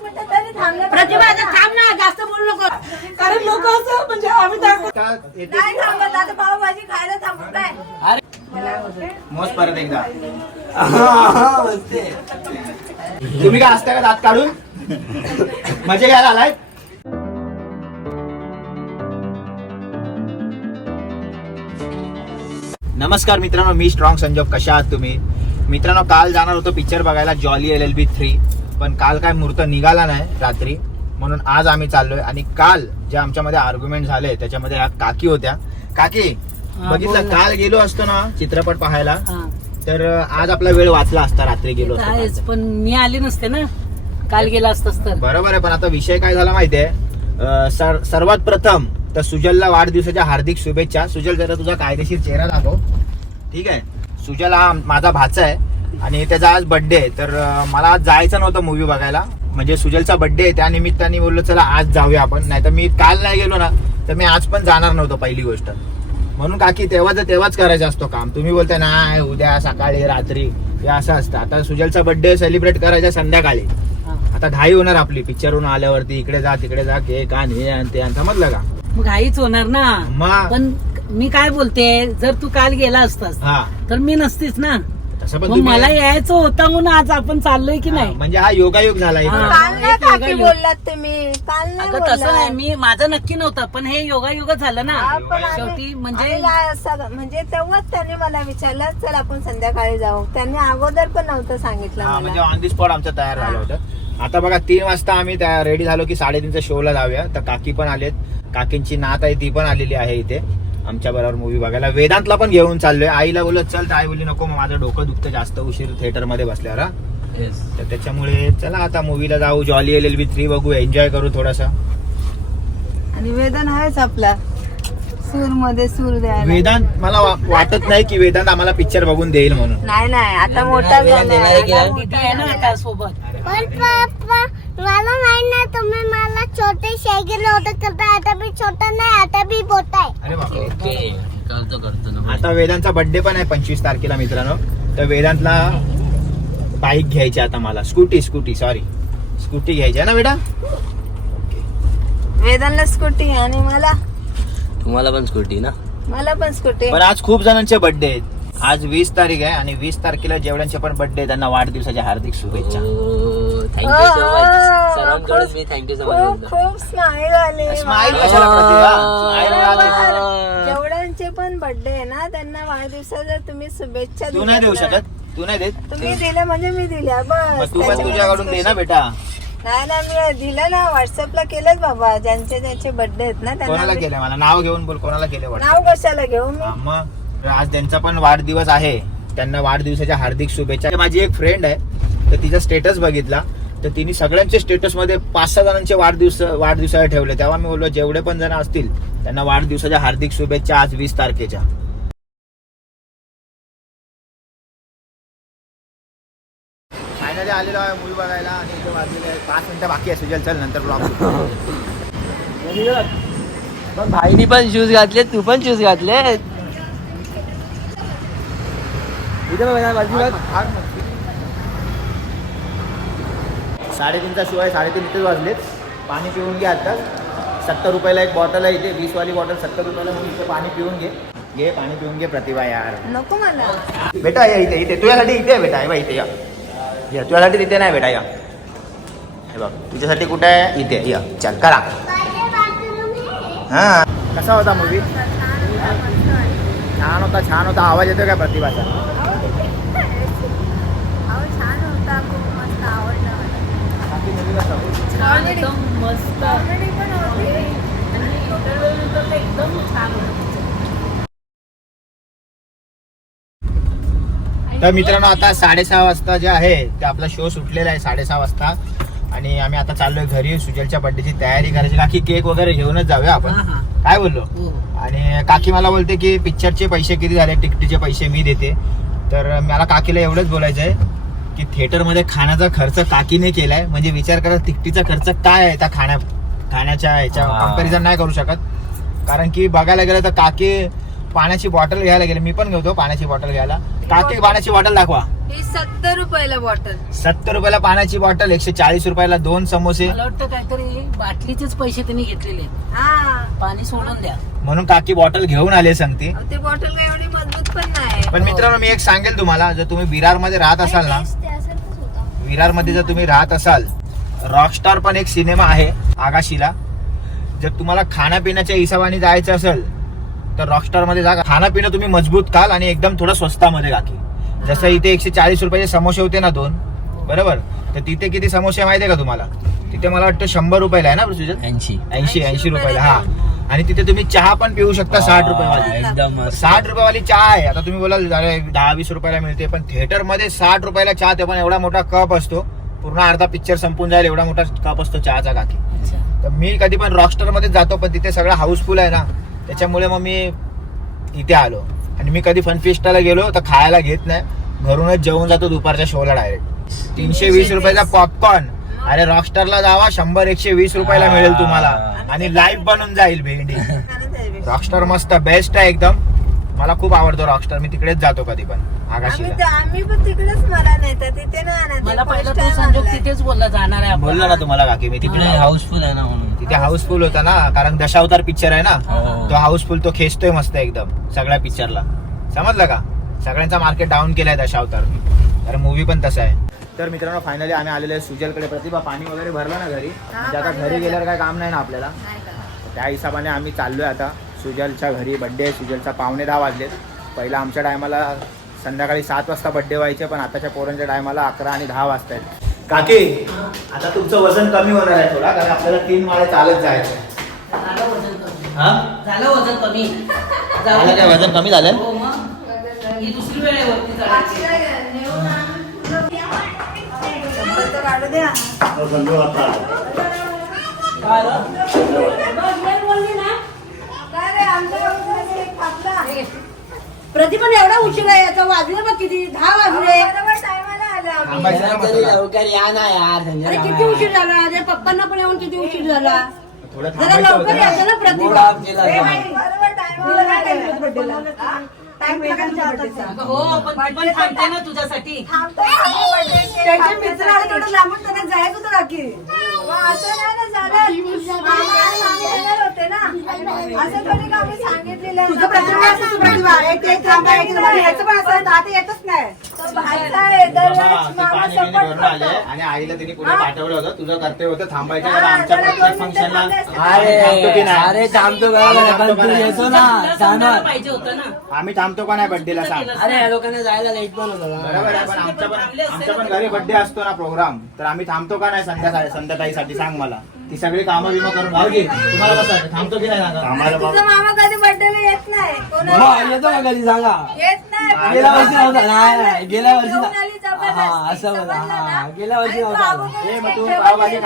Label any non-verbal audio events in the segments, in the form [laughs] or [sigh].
प्रतिभा थांब ना जास्त बोलू नको. कारण लोक असं म्हणजे आम्ही नाही थांबत आता पावभाजी खायला थांबत काय मोज परत एकदा. तुम्ही काय असता का दात काढून? मजे घ्यायला आलाय? नमस्कार मित्रांनो मी स्ट्रॉंग संजोग कशा आहात तुम्ही? मित्रांनो काल जाणार होतो पिक्चर बघायला Jolly L L B three पण काल काय मुहूर्त निघाला नाही रात्री. म्हणून आज आम्ही चाललोय. आणि काल जे आमच्यामध्ये आर्ग्युमेंट झाले त्याच्यामध्ये काकी होत्या. काकी बघितलं. काल गेलो असतो ना चित्रपट पाहायला. तर आज आपला वेळ वाचला असता रात्री गेलो असतो. पण मी आली नसते ना. काल गेला असतास तर. बरोबर आहे पण आता विषय काय झाला माहितीये? सर- सर्वात प्रथम तर सुजलला वाढदिवसाच्या हार्दिक शुभेच्छा. सुजल जरा तुझा कायदेशीर चेहरा दाखव. ठीक आहे? सुजल हा माझा भाचा आहे आणि त्याचा आज बर्थडे आहे. तर मला आज जायचं नव्हतं मूवी बघायला. म्हणजे सुजलचा बर्थडे आहे त्या निमित्ताने बोललो चला आज जाऊया आपण. नाही तर मी काल नाही गेलो ना तर मी आज पण जाणार नव्हतो पहिली गोष्ट. म्हणून काकी तेव्हाच तेव्हाच करायचं असतो काम. तुम्ही बोलताय नाही उद्या सकाळी रात्री. हे असं असतं. आता सुजलचा बर्थडे सेलिब्रेट करायचा संध्याकाळी. आता घाई होणार आपली. पिक्चरहून आल्यावरती इकडे जा तिकडे जा केक आण हे आण ते आण समजलं का? मग घाईच होणार ना. मग? पण मी काय बोलते जर तू काल गेला असतास हा. तर मी नसतीच ना. तसं पण मग तुम्ही- मला यायचं होतं म्हणून आज आपण चाललोय की हा, नाही? म्हणजे हा योगायोग झाला इकडे. हा. काल नाही एक वेगळा काकी योग. बोललात तुम्ही. काल नाही अगं तसं नाही बोललात. मी माझं नक्की नव्हतं पण हे योगायोग झालं ना. हा, आम्ही- शेवटी म्हणजे आम्ही म्हणजे तेव्हाच त्यांनी मला विचारलं चल आपण संध्याकाळी जाऊ. त्यांनी अगोदर पण नव्हतं सांगितलं हा म्हणजे मला ऑन दी स्पॉट आमचं तयार झालं होतं. आता बघा तीन वाजता आम्ही रेडी झालो की साडेतीनच्या शोला जाऊया. तर काकी पण आलेत. काकींची नात आहे ती पण आलेली आहे इथे. आमच्या बरोबर मूवी बघायला. वेदांतला पण घेऊन चाललोय. आईला बोलत चल तर आई बोलली नको मग माझं डोकं दुखतं जास्त उशीर थिएटरमध्ये बसल्यावर. तर त्याच्यामुळे चला आता मूवीला जाऊ. Jolly L L B three बघू एन्जॉय करू थोडासा. आणि वेदन आहेच आपला. सूरमध्ये सूर द्यायला. वेदांत मला वा- वाटत नाही की वेदांत आम्हाला पिक्चर बघून देईल म्हणून. नाही नाही आता मोठा झाला. आता दीदी आहे ना आता सोबत. पण पप्पा मला माहीत नाही तुम्ही मला छोटे सायकल ऑर्डर करता आता मी छोटा नाही आता मी मोठा आहे. अरे बापरे. करतो करतो ना. आता वेदांतचा बर्थडे पण आहे पंचवीस तारखेला मित्रांनो. तर वेदांतला बाईक घ्यायची आता मला. स्कूटी स्कूटी सॉरी स्कूटी घ्यायची आहे ना बेटा? वेदनला स्कूटी आणि मला तुम्हाला पण स्कूटी ना? मला पण स्कूटी पण आज खूप जणांचे बर्थडे आहेत. आज वीस तारीख आहे आणि वीस तारखेला जेवढ्यांचे पण बर्थडे त्यांना वाढदिवसाच्या हार्दिक शुभेच्छा. थँक्यू सो मच सर्वांकडून मी थँक्यू सो खूप मच खूप स्माईल आले स्माईल कशाला प्रतिभा? स्माईल आली. जेवढ्यांचे पण बर्थडे आहे ना त्यांना वाढदिवसाच्या तुम्ही शुभेच्छा तू नाही देऊ दिल्यात ना. शकत. तू नाही देत. तुम्ही दिल्या म्हणजे मी दिल्या मग बस तू पण त्याच्यामुळे तुझ्याकडून दे ना बेटा. नाही ना मी दिलं ना व्हॉट्सअपला केलंच बाबा. ज्यांचे ज्यांचे बर्थडे आहेत ना कोणाला त्यांना केलंय? मला नाव घेऊन बोल कोणाला केलं वाटतं नाव कशाला घेऊ मी? मग. आज त्यांचा पण वाढदिवस आहे. त्यांना वाढदिवसाच्या हार्दिक शुभेच्छा. माझी एक फ्रेंड आहे तर तिचा स्टेटस बघितला. तर तिने सगळ्यांचे स्टेटसमध्ये पाच सहा जणांचे वाढदिवस वाढदिवसाला ठेवले. तेव्हा मी बोललो जेवढे पण जण असतील त्यांना वाढदिवसाच्या हार्दिक शुभेच्छा आज वीस तारखेच्या. फायनली आलेलो आहे मूवी बघायला आणि इथे वाजलेले आहे पाच मिनिटं बाकी आहे सुजल चल नंतर ब्लॉग पण भाईनी पण शूज घातले तू पण शूज घातले साडेतीनचा शो आहे साडेतीन इथेच वाजलेत. पाणी पिऊन घे आता. सत्तर रुपयाला एक बॉटल आहे इथे. वीसवाली बॉटल सत्तर रुपयाला म्हणून इथे पाणी पिऊन घे. घे पाणी पिऊन घे प्रतिभा यार. नको मला. बेटा या इथे इथे. तुझ्यासाठी इथे आहे बेटा. बघ इथे या. या. तुझ्यासाठी तिथे नाही बेटा या. हे बघ तुझ्यासाठी कुठे आहे? इथे या. चल करा. हा. कसा होता मूवी छान होता छान होता. आवाज येतो काय प्रतिभाचा छान होता खूप मस्त आवडला बाकी movie कसा होता? एकदम मस्त कॉमेडी पण होती आणि entertainment तर एकदम छान होतं. तर मित्रांनो आता साडेसहा वाजता जे आहे ते आपला शो सुटलेला आहे साडेसहा वाजता. आणि आम्ही आता चाललोय घरी. सुजलच्या बर्थडेची तयारी करायची. काकी केक वगैरे घेऊनच जाऊया आपण. हा, हा. काय बोललो? हो. आणि काकी मला बोलते की पिक्चरचे पैसे किती झाले? तिकीटचे पैसे मी देते. तर मला काकीला एवढंच बोलायचं आहे की थिएटरमध्ये खाण्याचा खर्च काकीने केलाय. म्हणजे विचार करा तिकटीचा खर्च काय आहे? त्या खाण्या खाण्याच्या ह्याच्या. कंपॅरिझन नाही करू शकत. कारण की बघायला गेलं तर काकी पाण्याची बॉटल घ्यायला गेले. मी पण घेतो पाण्याची बॉटल घ्यायला. काकी पाण्याची बॉटल दाखवा. ही सत्तर रुपयाला बॉटल. सत्तर रुपयाला पाण्याची बॉटल एकशे चाळीस रुपयाला दोन समोसे. मला वाटतं काहीतरी बाटलीचेच पैसे त्यांनी घेतलेले आहेत. हा. पाणी सोडून द्या. म्हणून काकी बॉटल घेऊन आले सांगते. अहो, ते बॉटल काय एवढी मजबूत पण नाही. पण मित्रांनो मी एक सांगेल तुम्हाला जर तुम्ही विरारमध्ये राहत असाल ना विरारमध्ये जर तुम्ही राहत असाल रॉकस्टार पण एक सिनेमा आहे आगाशीला. जर तुम्हाला खाण्यापिण्याच्या हिशोबाने जायचं असेल तर रॉकस्टारमध्ये जा. खाणं तुम्ही मजबूत खाल आणि एकदम थोडं स्वस्तामध्ये काकी जसं इथे एकशे चाळीस रुपयाचे समोसे होते ना दोन बरोबर? तर तिथे किती समोसे माहितीये का तुम्हाला? तिथे मला वाटतं शंभर रुपयाला आहे ना सुजत ऐंशी. ऐंशी ऐंशी रुपयाला हा. आणि तिथे तुम्ही चहा पण पिऊ शकता साठ रुपयावाली. एकदम. साठ रुपयावाली चहा आहे. आता तुम्ही बोलाल दहा वीस रुपयाला मिळते पण थिएटरमध्ये साठ रुपयाला चहा ते पण एवढा मोठा कप असतो. पूर्ण अर्धा पिक्चर संपून जाईल एवढा मोठा कप असतो चहाचा काकी. अच्छा. तर मी कधी पण रॉकस्टारमध्ये जातो पण तिथे सगळं हाऊसफुल आहे ना. त्याच्यामुळे मग मी इथे आलो. आणि मी कधी फनफिस्टाला गेलो तर खायला घेत नाही. घरूनच जेवून जातो दुपारच्या शोला डायरेक्ट तीनशे वीस रुपयाचा पॉपकॉर्न अरे रॉकस्टारला जावा शंभर एकशे वीस रुपयाला मिळेल तुम्हाला. आणि लाईव्ह बनून जाईल भेंडी. [laughs] रॉकस्टार मस्त बेस्ट आहे एकदम. मला खूप आवडतो रॉकस्टार मी तिकडेच जातो कधी पण. आम्ही आकाशीला तर- आम्ही पण तिकडेच मला नाही तर तिथे नाही आणायचं. मला पहिला First तो time संजोग आणलाय. तिथेच बोलला जाणार आहे आपण. बोललो ना तुम्हाला काकी मी तिकडे तिकडे हाऊसफुल आहे ना म्हणून. तिथे हाऊसफुल होता ना कारण दशावतार पिक्चर आहे ना. हो. तो हाऊसफुल तो खेचतोय मस्त एकदम सगळ्या पिक्चरला समजलं का? सगळ्यांचा मार्केट डाऊन केलाय दशावतार. कारण मूवी पण तसा आहे. तर मित्रांनो फायनली आम्ही आलेलो आहे सुजलकडे. प्रतिभा पाणी वगैरे भरलं ना घरी? म्हणजे आता पाणी घरी भरलं. गेल्यावर काय काम नाही ना आपल्याला? नाही का? त्या हिशोबाने आम्ही चाललोय आता. सुजलच्या घरी बड्डे सुजलचा पावणे दहा वाजलेत. पहिला आमच्या टायमाला संध्याकाळी सात वाजता बड्डे व्हायचे पण आताच्या पोरांच्या टायमाला अकरा आणि दहा वाजता आहेत काकी आता तुमचं वजन कमी होणार आहे थोडा कारण आपल्याला तीन माळे चालत जायचं. झालं वजन कमी. हा? झालं वजन कमी. झालं. काय वजन कमी झालं? हो मग. ही दुसरी वेळ आहे वरती चढायची. काय रे प्रतिभा एवढा उशीर आहे आता वाजले बघ किती? दहा वाजले. थोडा. लवकर या ना यार अरे किती उशीर झाला? अरे पप्पांना पण येऊन किती उशीर झाला? थोडं जरा लवकर यायचं ना. प्रतिभा. हा? हो पण ती पण थांबते ना तुझ्यासाठी. थांबतो. आम्ही birthday cake त्यांचे कापायला. मित्र आले तेवढं लांबून त्यांना जायचं होतं थोडी का? सांगितलेलं आणि आईला तिने पुढे पाठवलं होतं? तुझं कर्तव्य होतं थांबायचं आमच्या प्रत्येक फंक्शनला नाही? अरे थांबतो येतो ना जाणार. पाहिजे होतं ना. आम्ही थांबतो का नाही बड्डेला सांग? अरे या लोकांना जायला लेट पण होतं. बरोबर आहे पण आमच्या पण आमच्या पण घरी बड्डे असतो ना प्रोग्राम तर आम्ही थांबतो का नाही संध्याकाळी? संध्याकाळीसाठी सांग मला. ती सगळी कामं बिमं करून भाऊजी तुम्हाला कसं? थांबतो की नाही सांगा तुझा मामा कधी बर्थडेला येत नाही. हो, कोणाला येतो का कधी सांगा. येत नाही गेल्या वर्षी नव्हता नाही नाही गेल्या वर्षी घेऊन ना- आली जबरदस्ती, हा असं बोला. समजलं हा ना? गेल्या वर्षी आणि तू नव्हता अगोदर ए, मग तू पावभाजी.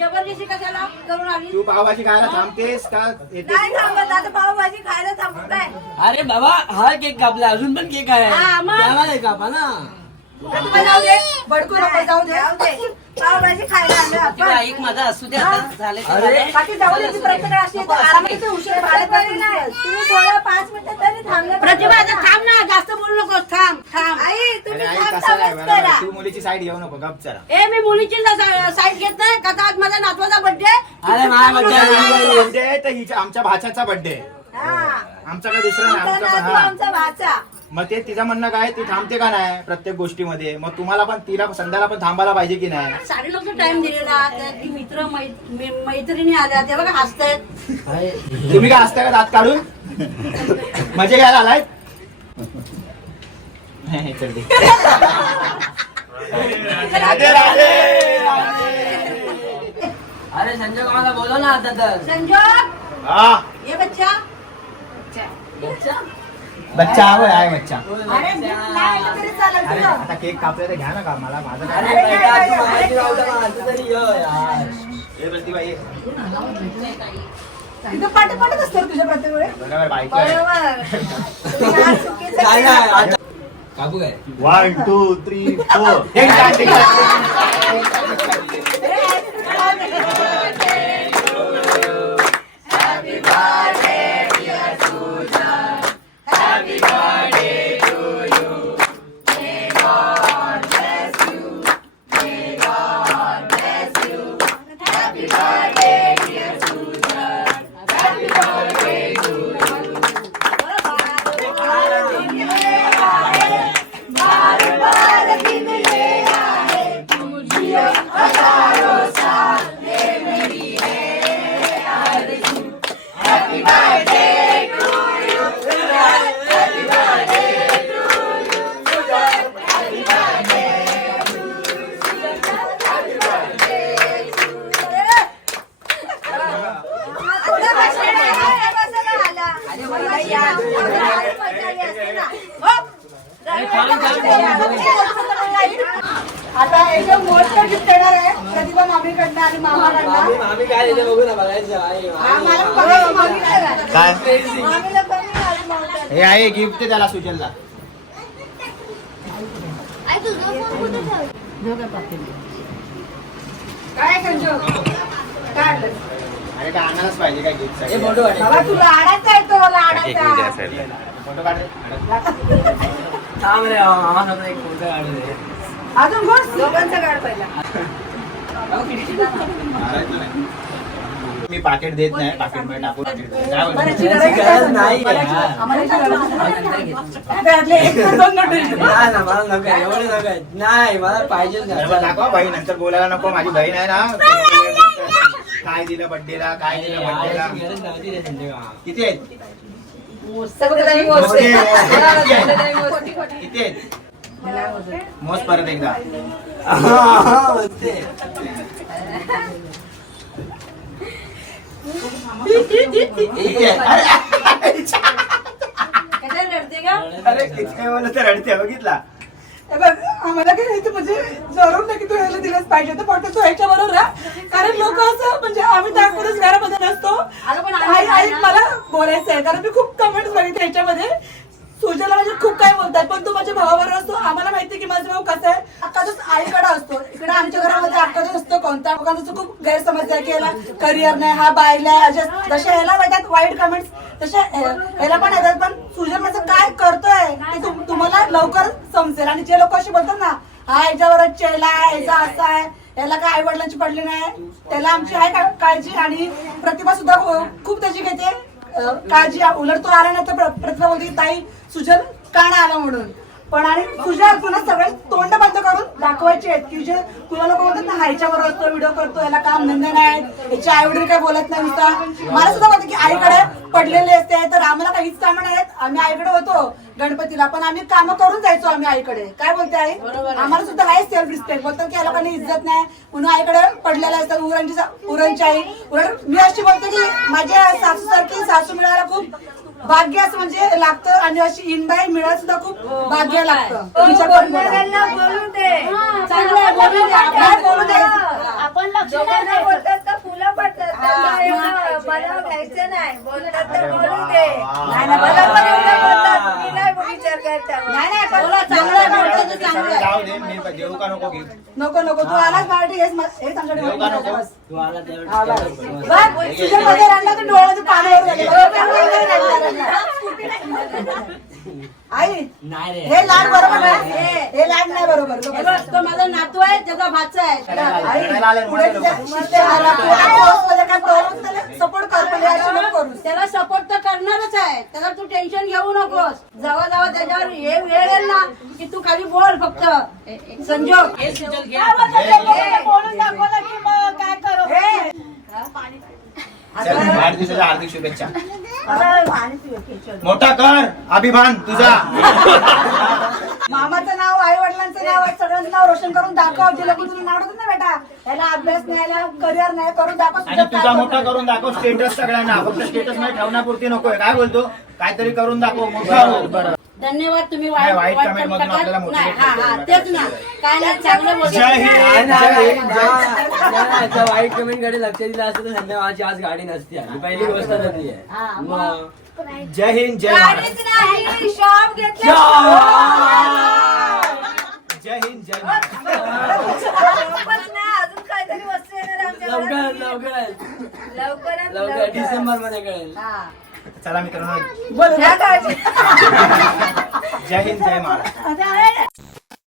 जबरदस्ती कशाला करून आली? तू पावभाजी खायला थांबतेस का? येते. नाही थांबत. आता पावभाजी खायला थांबू काय अरे बाबा हा केक कापला अजून पण केक आहे. हा, मग. द्यावा नाही कापा ना. बडकू नको जाऊ दे. जाऊ दे. पावभाजी खायला आलो तिला आपण ऐक माझा असू दे आता झाले ते अरे. झालं. बाकी जाऊ दे ती प्रत्येक अशी नको असू आरामात दे. ते उशीर बरं, भाडे बरं नाही. तुम्ही थोडं पाच मिनिटं तरी थांबले प्रतिभा आता थांब ना जास्त बोलू नको थांब थांब. आई अरे तुम्ही आई थांब तसं नाही थांबच बरोबर? करा आहे. तू मुलीची साईड घेऊ नको गप जरा. ए मी मुलीची साईड घेत नाही. का आज माझा नातवाचा बर्थडे अरे माझ्या बड्डे बड्डे आहे तर हिच्या आमच्या भाच्याचा बड्डे हा. आमचा काय दुसरा नाही तुमचा आमचा पण नातू आमचा भाचा. मग ते तिचं म्हणणं काय? ती थांबते का नाही प्रत्येक गोष्टीमध्ये? मग तुम्हाला पण तिला संध्याला पण थांबायला पाहिजे की नाही? साडे नऊचा टाइम दिलेला त्या ती मित्र मै- मै- मैत्रिणी आल्या. ते बघा हसतायत. तुम्ही काय असता का दात काढून? मजे घ्यायला आलाय? चल दे. राधे राधे अरे संजय कामाला बोलव ना आता तर. संजोग हा. ये बच्चा. बच्चा? हवं आहे बच्चा अरे भूक नाही तर तरी चालेल अरे तुला. आता केक कापले तर घ्या ना का मला माझं काय अरे बेटा तू माहिती ना आता तरी ये यार ए, प्रतिभा, ये. इथं पाठी पाठच असतो तुझ्या प्रत्येक वेळेस बरोबर बायको आहे. बरोबर तुम्ही आज चुकीचं काय केलं. आता काकू काय three, four. [laughs] एक चार, आहे प्रतिभा मामीकडनं आणि मामाकडनं आम्ही काय दिले बघू ना बघायचं आहे. हा, मला पण बघायचं, मामी काय आहे? काय मामीला कमी झाली मावतात. हे आहे गिफ्ट त्याला सुजलला आई तुझा फोन कुठे ठेवला काय संजू काय आणलं? अरे काय आणायलाच पाहिजे काय गिफ्ट हे फोटो काढ. बाबा तू लाडाचा आहे तो लाडाचा फोटो काढ थांब रे, मामा सांगतो एक फोटो काढू दे. अजून बस दोघांचा काढ पहिला [laughs] मी पाकिट देत नाही पाकिटमध्ये टाकून नाही. हा. मला बहीण नंतर बोलायला नको. माझी बहीण आहे ना. काय दिलं बड्डेला काय दिलं बड्डेला. किती आहेत. किती आहेत? मोज परत एकदा. हा? अरे, तर रडते बघितला. हे बघ, आम्हाला काय म्हणजे जरूर नाही की तू ह्याला दिलंच पाहिजे तर फक्त तू ह्याच्या बरोबर राहा. कारण लोक असं म्हणजे आम्ही दाखवतच घरामध्ये नसतो. आई आई मला बोलायचं आहे कारण मी खूप कमेंट बघितले ह्याच्यामध्ये. सुजला म्हणजे खूप काय बोलतात पण तू माझ्या भावावर असतो. आम्हाला माहिती की माझा भाऊ कसा आहे. अक्काचाच आईकडा आईकडे असतो. इकडे आमच्या घरामध्ये अक्का असतो कोणत्या अक्काचा खूप गैरसमज आहे की याला करिअर नाही हा बायला आहे अशा- जशा ह्याला येतात वाईट कमेंट्स तशा ह्याला पण येतात पण सुजन माझं काय करतोय ते तुम्हाला लवकर समजेल. आणि जे लोक अशी बोलतात ना हा याच्यावरच चेला आहे याचा असा आहे याला काय आई वडिलांची पडली नाही. त्याला आमची आहे का- काळजी आणि प्रतिभा सुद्धा खूप त्याची घेते. काळजी उलट तो आला ना तर प्रतिभा बोलते ताई सुजल का नाही आला म्हणून. पण आणि तुझ्या तुला सगळे तोंड बंद करून दाखवायचे आहेत की जे तुला लोक बोलतात ना हायच्या बरोबर असतो व्हिडिओ करतो याला काम धंदे नाही याच्या आई वडील काय बोलत नाही नुसता. मला सुद्धा बोलते की आईकडे पडलेले असते तर आम्हाला काहीच कामं नाही आहेत आम्ही आईकडे होतो गणपतीला. पण आम्ही कामं करून जायचो आम्ही आईकडे. काय बोलते आई? आम्हाला सुद्धा आहे सेल्फ रिस्पेक्ट बोलतात की या लोकांनी इज्जत नाही. म्हणून आईकडे पडलेल्या असतात उरणची सा- उरणची आई. उलट मी अशी बोलते की माझ्या सासू सारखी सासू मिळायला खूप भाग्य असं म्हणजे लागतं आणि अशी इनबाई मिळायला सुद्धा खूप भाग्य लागतं. तिच्या पण बोला. बोलणाऱ्यांना बोलू दे. चांगलं आहे, बोलू दे, काय बोलू दे. आपण लक्ष नाही लोकांना द्यायचं. बोलतात तर फुलं पडतात. त्यांना एवढं मनावर घ्यायचं नाही. बोलतात तर बोलू दे. नाही, नाही, मला पण एवढं बोला. बोलतात. मी नाही विचार करता नाही नाही बोला चांगलं आहे बोलतो तर चांगलं. आहे जाऊ दे मी देऊ का नको नको नको तू आलाच मराठी हेच हेच आमच्याकडे का नको? तू आला बस. तुझ्या मध्ये राहिला तर डोळ्याचे पाण्यावर गेले. आई नाही रे. हे लाड बरोबर आहे हे लाड नाही बरोबर. तो माझा नातू आहे त्याचा भाचा आहे. आई, पुढे तुझ्या तुला काय त्याला support कर, पण हे अशी नको करूस. त्याला सपोर्ट तर करणारच आहे. त्याला तू टेन्शन घेऊ नकोस. जेव्हा जेव्हा त्याच्यावर हे वेळ येईल ना की तू खाली बोल फक्त. संजोग. हे सुजल घे. बोलून दाखवलं की मग काय करू? हे, वाढदिवसाच्या हार्दिक शुभेच्छा. मोठा कर अभिमान तुझा. मामाचं नाव आई वडिलांचं नाव सगळ्यांचं नाव रोशन करून दाखव. जे लोक तुला नाव ना बेटा. याला अभ्यास नाही याला करिअर नाही करून दाखव आणि तुझं मोठा. करून दाखव स्टेटस सगळ्यांना. फक्त स्टेटसमध्ये ठेवण्यापुरती नकोय काय बोलतो? काहीतरी करून दाखव मोठा हो. धन्यवाद तुम्ही वाईट comment motivate हा हा तेच ना. काय नाही चांगलं बोलतो जय हिंद. नाही, नाही, नाही, नाही, त्या वाईट कमेंटकडे लक्ष दिलं असतं तर माझी आज गाडी नसती आली. पहिली गोष्ट तर ती आहे. मग? जय हिंद जय महाराष्ट्र गाडीच नाही शॉप घेतला. जय हिंद जय महाराष्ट्र शॉपच नाही अजून काहीतरी वस्तू येणार लवकर आमच्याकडे. लवकर लवकरात लवकर डिसेंबरमध्ये कळेल. चला मित्रांनो बोल. जय हिंद जय आहे,